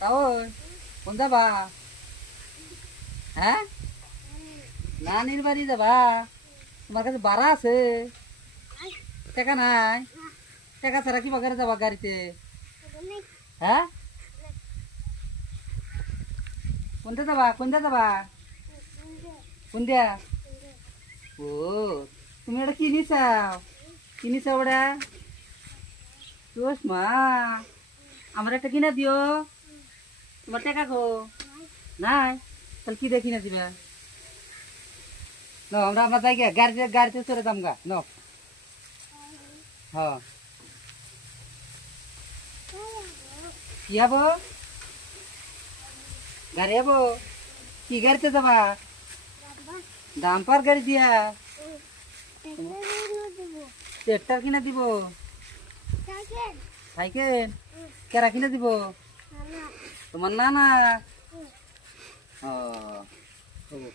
তাও কোন যাবা? হ্যাঁ, নানির বাড়ি যাবা? তোমার কাছে ভাড়া আছে? টাকা নাই? টাকা ছাড়া কি বাগারে যাবা গাড়িতে? হ্যাঁ, কোনটা যাবা? কোনটা যাবা? কোন দিয়া? ও, তুমি এটা কি নিছাও? কি নিছাও ওটা? মা, আমার একটা কিনা দিও। তোমার টাকা গো নাই, তাহলে কি দিয়ে কিনা দিবা? ন আমরা আমরা যাই গিয়া গাড়িতে গাড়িতে চড়ে দাম গা ন। হ্যাঁ, কি হবো? গাড়ি হবো? কি গাড়িতে যাবা? ডাম্পার গাড়ি দিয়া? ট্রেক্টর কিনা দিব? সাইকেল কেরা কিনা দিব? তোমার না না? ও, হবো।